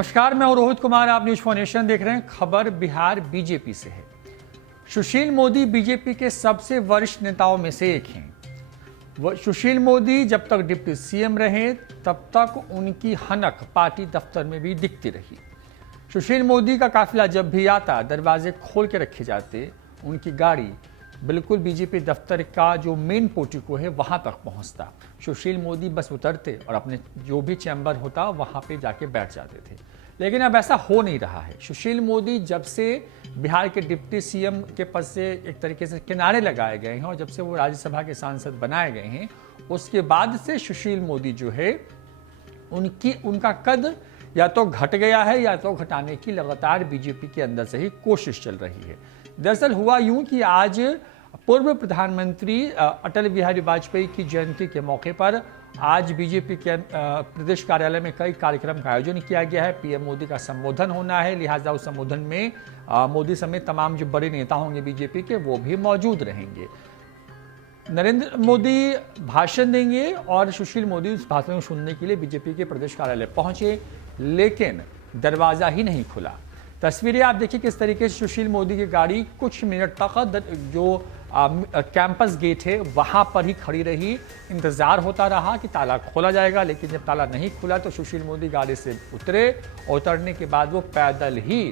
नमस्कार, मैं हूं रोहित कुमार। आप न्यूज फाउंडेशन देख रहे हैं। खबर बिहार बीजेपी से है। सुशील मोदी बीजेपी के सबसे वरिष्ठ नेताओं में से एक हैं। सुशील मोदी जब तक डिप्टी सीएम रहे तब तक उनकी हनक पार्टी दफ्तर में भी दिखती रही। सुशील मोदी का काफिला जब भी आता दरवाजे खोल के रखे जाते। उनकी गाड़ी बिल्कुल बीजेपी दफ्तर का जो मेन पोर्टिको है वहां तक पहुंचता। सुशील मोदी बस उतरते और अपने जो भी चैम्बर होता वहां पे जाके बैठ जाते थे। लेकिन अब ऐसा हो नहीं रहा है। सुशील मोदी जब से बिहार के डिप्टी सीएम के पद से एक तरीके से किनारे लगाए गए हैं और जब से वो राज्यसभा के सांसद बनाए गए हैं, उसके बाद से सुशील मोदी जो है उनका कद या तो घट गया है या तो घटाने की लगातार बीजेपी के अंदर से ही कोशिश चल रही है। दरअसल हुआ यूं कि आज पूर्व प्रधानमंत्री अटल बिहारी वाजपेयी की जयंती के मौके पर आज बीजेपी के प्रदेश कार्यालय में कई कार्यक्रम का आयोजन किया गया है। पीएम मोदी का संबोधन होना है, लिहाजा उस संबोधन में मोदी समेत तमाम जो बड़े नेता होंगे बीजेपी के वो भी मौजूद रहेंगे। नरेंद्र मोदी भाषण देंगे और सुशील मोदी उस भाषण को सुनने के लिए बीजेपी के प्रदेश कार्यालय पहुंचे, लेकिन दरवाजा ही नहीं खुला। तस्वीरें आप देखिए किस तरीके से सुशील मोदी की गाड़ी कुछ मिनट तक जो कैंपस गेट है वहां पर ही खड़ी रही। इंतजार होता रहा कि ताला खोला जाएगा, लेकिन जब ताला नहीं खुला तो सुशील मोदी गाड़ी से उतरे और उतरने के बाद वो पैदल ही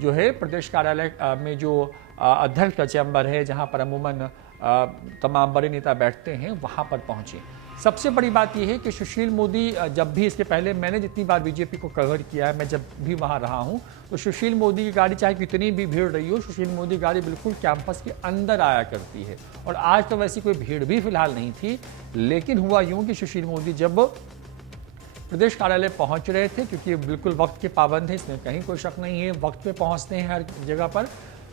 जो है प्रदेश कार्यालय में जो अध्यक्ष का चैम्बर है जहां पर अमूमन तमाम बड़े नेता बैठते हैं वहां पर पहुंचे। सबसे बड़ी बात यह है कि सुशील मोदी जब भी इसके पहले मैंने जितनी बार बीजेपी को कवर किया है, मैं जब भी वहां रहा हूं तो सुशील मोदी की गाड़ी चाहे कितनी भी भीड़ रही हो, सुशील मोदी गाड़ी बिल्कुल कैंपस के अंदर आया करती है। और आज तो वैसी कोई भीड़ भी फिलहाल नहीं थी, लेकिन हुआ यूं कि सुशील मोदी जब प्रदेश कार्यालय पहुंच रहे थे, क्योंकि बिल्कुल वक्त के पाबंद है, इसमें कहीं कोई शक नहीं है, वक्त पे पहुंचते हैं हर जगह पर।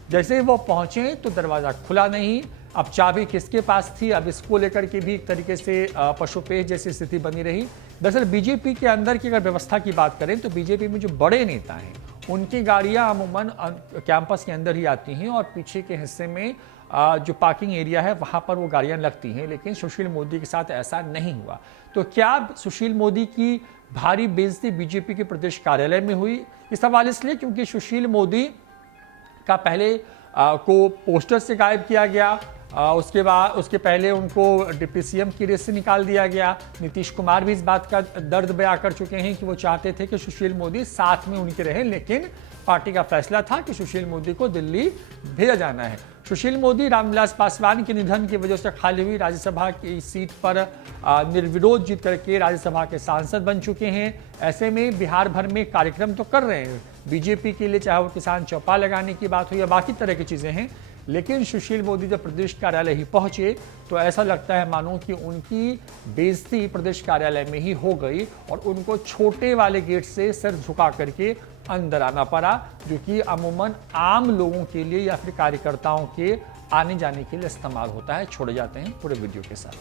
जैसे ही वो पहुंचे तो दरवाजा खुला नहीं। अब चाबी किसके पास थी, अब इसको लेकर के भी एक तरीके से पशुपेश जैसी स्थिति बनी रही। दरअसल बीजेपी के अंदर की अगर व्यवस्था की बात करें तो बीजेपी में जो बड़े नेता हैं उनकी गाड़ियां अमूमन कैंपस के अंदर ही आती हैं और पीछे के हिस्से में जो पार्किंग एरिया है वहां पर वो गाड़ियां लगती हैं। लेकिन सुशील मोदी के साथ ऐसा नहीं हुआ। तो क्या सुशील मोदी की भारी बेइज्जती बीजेपी के प्रदेश कार्यालय में हुई? इस सवाल इसलिए क्योंकि सुशील मोदी का पहले को पोस्टर से गायब किया गया, उसके पहले उनको डिप्टी सीएम की रेस से निकाल दिया गया। नीतीश कुमार भी इस बात का दर्द बयां कर चुके हैं कि वो चाहते थे कि सुशील मोदी साथ में उनके रहें, लेकिन पार्टी का फैसला था कि सुशील मोदी को दिल्ली भेजा जाना है। सुशील मोदी रामविलास पासवान के निधन की वजह से खाली हुई राज्यसभा की सीट पर निर्विरोध जीत करके राज्यसभा के सांसद बन चुके हैं। ऐसे में बिहार भर में कार्यक्रम तो कर रहे हैं बीजेपी के लिए, चाहे वो किसान चौपाल लगाने की बात हो या बाकी तरह की चीजें हैं। लेकिन सुशील मोदी जब प्रदेश कार्यालय ही पहुंचे तो ऐसा लगता है मानो कि उनकी बेइज्जती प्रदेश कार्यालय में ही हो गई और उनको छोटे वाले गेट से सर झुका करके अंदर आना पड़ा, जो कि अमूमन आम लोगों के लिए या फिर कार्यकर्ताओं के आने जाने के लिए इस्तेमाल होता है। छोड़े जाते हैं पूरे वीडियो के साथ।